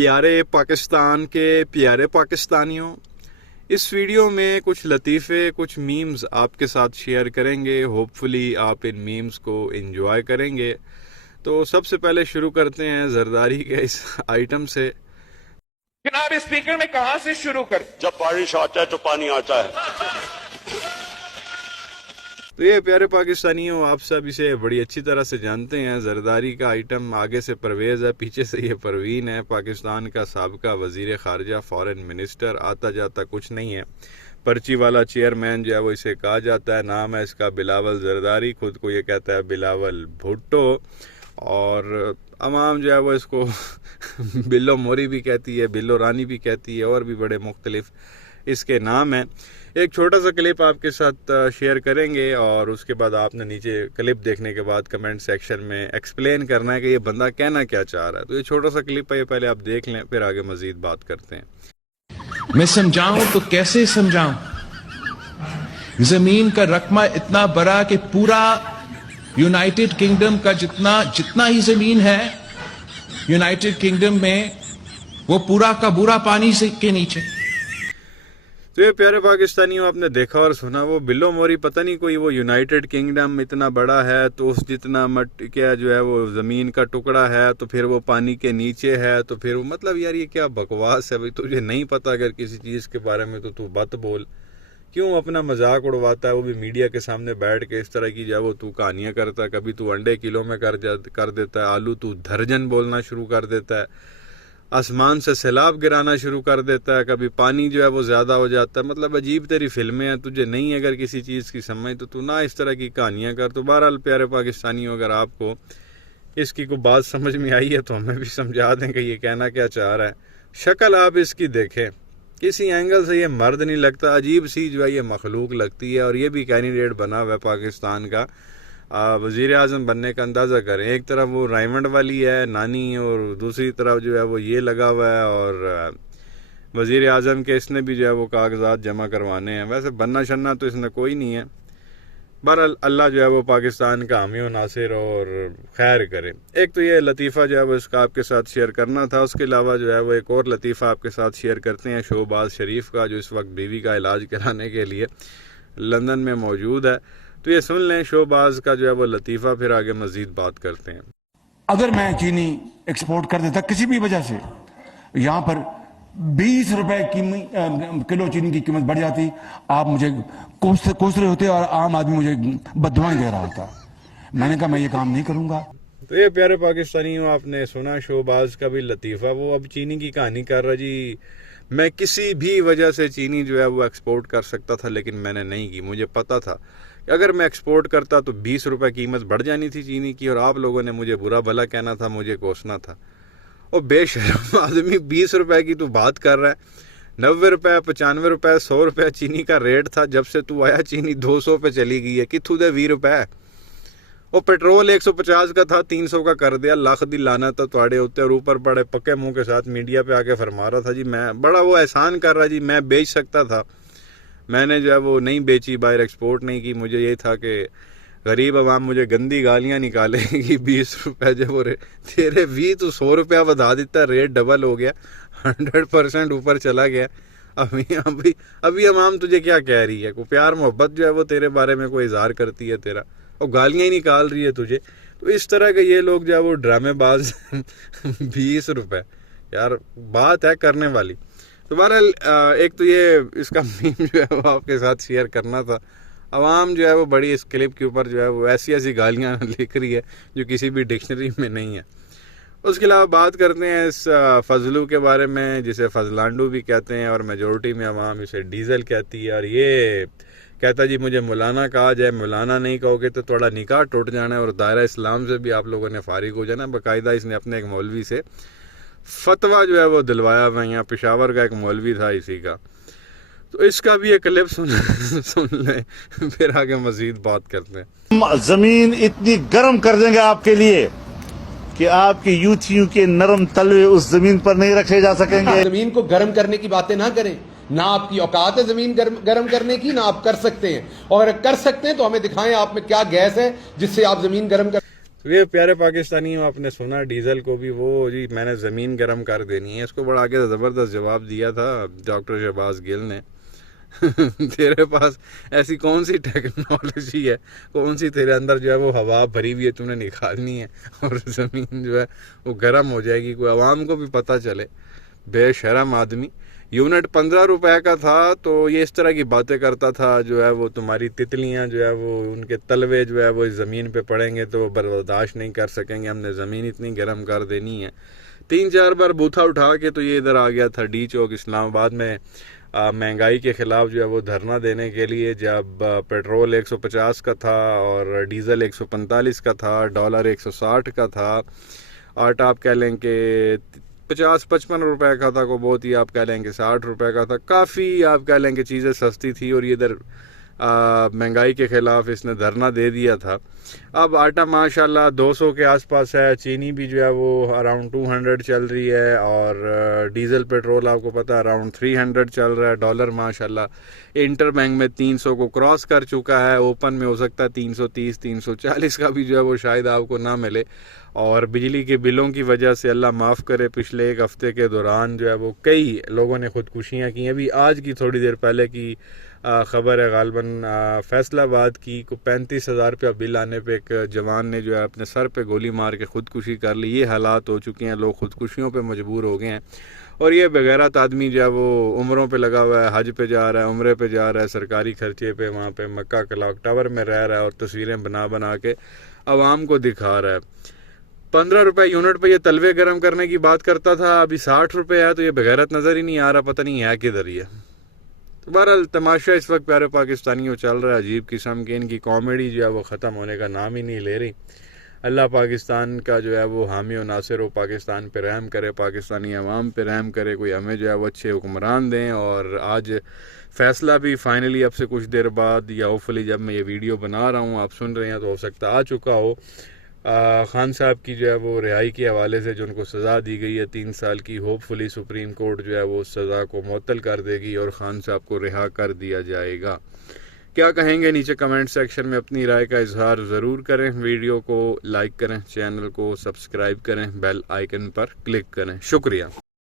प्यारे पाकिस्तान के प्यारे पाकिस्तानियों, इस वीडियो में कुछ लतीफ़े, कुछ मीम्स आपके साथ शेयर करेंगे। होपफुली आप इन मीम्स को एंजॉय करेंगे। तो सबसे पहले शुरू करते हैं जरदारी के इस आइटम से। जनाब स्पीकर में कहां से शुरू कर? जब बारिश आता है तो पानी आता है। तो ये प्यारे पाकिस्तानियों, आप सब इसे बड़ी अच्छी तरह से जानते हैं। जरदारी का आइटम आगे से परवेज़ है, पीछे से ये परवीन है। पाकिस्तान का साबिका वज़ीर ख़ारजा, फ़ॉरेन मिनिस्टर, आता जाता कुछ नहीं है। पर्ची वाला चेयरमैन जो है वो इसे कहा जाता है। नाम है इसका बिलावल जरदारी, खुद को ये कहता है बिलावल भुट्टो। और अवाम जो है वो इसको बिल्लो मोरी भी कहती है, बिल्लो रानी भी कहती है, और भी बड़े मुख्तलिफ इसके नाम हैं। एक छोटा सा क्लिप आपके साथ शेयर करेंगे और उसके बाद आपने नीचे क्लिप देखने के बाद कमेंट सेक्शन में एक्सप्लेन करना है कि ये बंदा कहना क्या चाह रहा है। तो ये छोटा सा क्लिप है, ये पहले आप देख लें, फिर आगे मजीद बात करते हैं। मैं समझाऊं तो कैसे समझाऊं? जमीन का रकमा इतना बड़ा कि पूरा यूनाइटेड किंगडम का जितना ही जमीन है यूनाइटेड किंगडम में, वो पूरा का पूरा पानी से के नीचे। तो ये प्यारे पाकिस्तानियों, आपने देखा और सुना, वो बिल्लो मोरी पता नहीं कोई वो यूनाइटेड किंगडम इतना बड़ा है तो उस जितना क्या जो है वो ज़मीन का टुकड़ा है तो फिर वो पानी के नीचे है। तो फिर वो मतलब यार ये क्या बकवास है भाई। तुझे नहीं पता अगर किसी चीज़ के बारे में तो तू बात बोल। क्यों अपना मजाक उड़वाता है, वो भी मीडिया के सामने बैठ के इस तरह की जो है वो तू कहानियाँ करता है। कभी तू अंडे किलो में कर देता है, आलू तू दर्जन बोलना शुरू कर देता है, आसमान से सैलाब गिराना शुरू कर देता है, कभी पानी जो है वो ज़्यादा हो जाता है। मतलब अजीब तेरी फिल्में हैं। तुझे नहीं अगर किसी चीज़ की समझ तो तू ना इस तरह की कहानियाँ कर। तो बहरहाल प्यारे पाकिस्तानियों, अगर आपको इसकी कोई बात समझ में आई है तो हमें भी समझा दें कि ये कहना क्या चाह रहा है। शक्ल आप इसकी देखें, किसी एंगल से ये मर्द नहीं लगता, अजीब सी जो है ये मखलूक लगती है। और ये भी कैंडिडेट बना हुआ है पाकिस्तान का वज़ीर आज़म बनने का। अंदाज़ा करें, एक तरफ वो रायमंड वाली है नानी और दूसरी तरफ जो है वो ये लगा हुआ है। और वज़ीर आज़म के इसने भी जो है वो कागजात जमा करवाने हैं। वैसे बनना शनना तो इसने कोई नहीं है। बहरहाल अल्लाह जो है वो पाकिस्तान का हामी व नासिर और खैर करे। एक तो ये लतीफ़ा जो है वो इसका आपके साथ शेयर करना था। उसके अलावा जो है वो एक और लतीफ़ा आपके साथ शेयर करते हैं शोबाज शरीफ का, जो इस वक्त बीवी का इलाज कराने के लिए लंदन में मौजूद है। तो ये सुन लें शोबाज का जो है वो लतीफ़ा, फिर आगे मजीद बात करते हैं। अगर मैं चीनी एक्सपोर्ट कर देता किसी भी वजह से, यहां पर 20 रुपए किलो चीनी की कीमत बढ़ जाती, आप मुझे कोस रहे होते और आम आदमी मुझे बददुआएं दे रहा होता। मैंने कहा मैं ये काम नहीं करूंगा। तो ये प्यारे पाकिस्तानियों, आपने सुना शोबाज का भी लतीफ़ा। वो अब चीनी की कहानी कर रहा जी, मैं किसी भी वजह से चीनी जो है वो एक्सपोर्ट कर सकता था लेकिन मैंने नहीं की। मुझे पता था कि अगर मैं एक्सपोर्ट करता तो 20 रुपए कीमत बढ़ जानी थी चीनी की, और आप लोगों ने मुझे बुरा भला कहना था, मुझे कोसना था। और बेशर्म आदमी 20 रुपए की तू बात कर रहा है। 90 रुपए, 95 रुपए, 100 रुपए चीनी का रेट था। जब से तू आया चीनी 200 पे चली गई है। कितू दे 20 रुपए। और पेट्रोल 150 का था, 300 का कर दिया। लाख दी लाना था ਤੁਹਾਡੇ ਉੱਤੇ। और ऊपर बड़े पक्के मुंह के साथ मीडिया पे आके फरमा रहा था जी, मैं बड़ा वो एहसान कर रहा जी, मैं बेच सकता था, मैंने जो है वो नहीं बेची, बाहर एक्सपोर्ट नहीं की। मुझे ये था कि गरीब आवाम मुझे गंदी गालियाँ निकालेगी। 20 रुपये जब वो तेरे 20 तो 100 रुपया बढ़ा देता, रेट डबल हो गया, 100% ऊपर चला गया। अभी आवाम तुझे क्या कह रही है? कोई प्यार मोहब्बत जो है वो तेरे बारे में कोई इजहार करती है तेरा, और गालियाँ ही निकाल रही है तुझे। तो इस तरह के ये लोग जो है वो ड्रामेबाज 20 रुपये, यार बात है करने वाली। तो बहरहाल एक तो ये इसका मीम जो है वो आपके साथ शेयर करना था। आवाम जो है वो बड़ी इस क्लिप के ऊपर जो है वो ऐसी ऐसी गालियाँ लिख रही है जो किसी भी डिक्शनरी में नहीं है। उसके अलावा बात करते हैं इस फजलू के बारे में, जिसे फजलांडू भी कहते हैं और मेजोरिटी में आवाम इसे डीजल कहती है। और ये कहता जी मुझे मौलाना कहा जाए, मौलाना नहीं कहोगे तो थोड़ा निकाह टूट जाना है और दायरा इस्लाम से भी आप लोगों ने फारिग हो जाना। बाकायदा इसने अपने एक मौलवी से फतवा जो है वो दिलवाया हुआ। यहाँ पेशावर का एक मौलवी था इसी का। तो इसका भी एक क्लिप सुन लें, फिर आगे मजीद बात करते हैं। जमीन इतनी गर्म कर देंगे आपके लिए कि आपके यूथियों के नरम तलवे उस जमीन पर नहीं रखे जा सकेंगे। जमीन को गर्म करने की बातें ना करें, ना आपकी औकात है जमीन गर्म करने की, ना आप कर सकते हैं। और अगर कर सकते हैं तो हमें दिखाएं आप में क्या गैस है जिससे आप जमीन गर्म कर। तो ये प्यारे पाकिस्तानियों, आपने सुना डीजल को भी वो जी मैंने ज़मीन गर्म कर देनी है, इसको बड़ा आगे ज़बरदस्त जवाब दिया था डॉक्टर शहबाज गिल ने। तेरे पास ऐसी कौन सी टेक्नोलॉजी है, कौन सी तेरे अंदर जो है वो हवा भरी हुई है, तुमने निकालनी है और ज़मीन जो है वो गर्म हो जाएगी, कोई आवाम को भी पता चले। बेशरम आदमी। यूनिट 15 रुपए का था तो ये इस तरह की बातें करता था, जो है वो तुम्हारी तितलियां जो है वो उनके तलवे जो है वो इस ज़मीन पे पड़ेंगे तो वो बर्दाश्त नहीं कर सकेंगे, हमने ज़मीन इतनी गर्म कर देनी है। 3-4 बार बूथा उठा के तो ये इधर आ गया था डी चौक इस्लामाबाद में महंगाई के ख़िलाफ़ जो है वो धरना देने के लिए, जब पेट्रोल 150 का था और डीज़ल 145 का था, डॉलर 160 का था, आटा आप कह लें कि 50-55 रुपए का था, को बहुत ही आप कह लें कि 60 रुपए का था, काफ़ी आप कह लें कि चीज़ें सस्ती थी और ये इधर महंगाई के ख़िलाफ़ इसने धरना दे दिया था। अब आटा माशाल्लाह 200 के आसपास है, चीनी भी जो है वो अराउंड 200 चल रही है और डीज़ल पेट्रोल आपको पता है अराउंड 300 चल रहा है। डॉलर माशाल्लाह इंटर बैंक में 300 को क्रॉस कर चुका है, ओपन में हो सकता है 330-340 का भी जो है वो शायद आपको ना मिले। और बिजली के बिलों की वजह से अल्लाह माफ़ करे पिछले एक हफ़्ते के दौरान जो है वो कई लोगों ने ख़ुदकुशियाँ की। अभी आज की थोड़ी देर पहले की ख़बर है गालबन फैसलाबाद की, को 35,000 रुपया बिल आने पे एक जवान ने जो है अपने सर पे गोली मार के ख़ुदकुशी कर ली। ये हालात हो चुके हैं, लोग ख़ुदकुशियों पे मजबूर हो गए हैं और ये बेगैरत आदमी जो है वो उम्रों पे लगा हुआ है, हज पे जा रहा है, उम्रे पे जा रहा है, सरकारी खर्चे पे वहाँ पे मक्का क्लॉक टावर में रह रहा है और तस्वीरें बना बना के आवाम को दिखा रहा है। 15 रुपए यूनिट पे ये तलवे गर्म करने की बात करता था, अभी 60 रुपए है तो ये बेगैरत नज़र ही नहीं आ रहा, पता नहीं है किधर ही है। तो बहरहाल तमाशा इस वक्त प्यारे पाकिस्तानियों चल रहा है अजीब किस्म के, इनकी कॉमेडी जो है वो ख़त्म होने का नाम ही नहीं ले रही। अल्लाह पाकिस्तान का जो है वो हामी और नासिर हो, पाकिस्तान पे रहम करे, पाकिस्तानी अवाम पे रहम करे, कोई हमें जो है वो अच्छे हुक्मरान दें। और आज फ़ैसला भी फाइनली अब से कुछ देर बाद या होपफुली जब मैं ये वीडियो बना रहा हूँ आप सुन रहे हैं तो हो सकता आ चुका हो। खान साहब की जो है वो रिहाई के हवाले से जो उनको सज़ा दी गई है 3 साल की, होपफुली सुप्रीम कोर्ट जो है वो सज़ा को मुअत्तल कर देगी और खान साहब को रिहा कर दिया जाएगा। क्या कहेंगे नीचे कमेंट सेक्शन में अपनी राय का इजहार ज़रूर करें। वीडियो को लाइक करें, चैनल को सब्सक्राइब करें, बेल आइकन पर क्लिक करें। शुक्रिया।